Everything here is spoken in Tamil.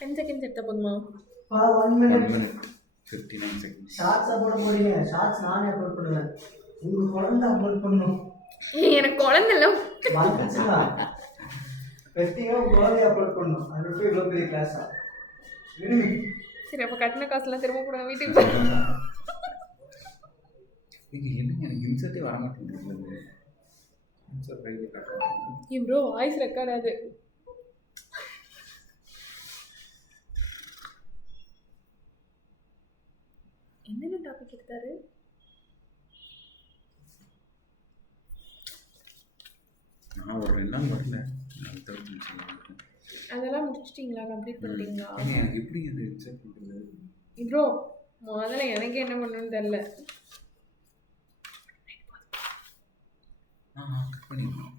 10 செகண்ட்ஸ் எடுத்த போதுமா? 1 minute 59 seconds. ஷார்ட்ஸ் அப்லோட் போறீங்க. ஷார்ட்ஸ் நானே அப்லோட் பண்ணுவேன். உங்க குழந்தை அப்லோட் பண்ணணும். எனக்கு குழந்தை இல்ல. வந்துச்சுடா. பெட்டியோ குழந்தை அப்லோட் பண்ணணும். அது போய் இவ்வளோ பெரிய கிளாஸா? விடுங்க. சரி அப்ப கட்டின காசுலாம் திரும்ப கூட வீட்டுக்கு என்னங்க எனக்கு இன்சர்ட்டே வர மாட்டேங்குது. இன்சர்ட் ரைட் கட்டணும். ப்ரோ வாய்ஸ் ரெக்கார்ட் ஆகுது. என்னென்ன டாபிக் எடுத்தாரு? நான் ஒரு 2 நாள் வரல. அதெல்லாம் முடிச்சிட்டீங்களா? கம்ப்ளீட் பண்ணிட்டீங்களா? எனக்கு எப்படி இது இன்சர்ட் பண்ணுறது? ப்ரோ முதல்ல எனக்கு என்ன பண்ணணும்னு தெரியல. கட் பண்ணிக்கலாம்.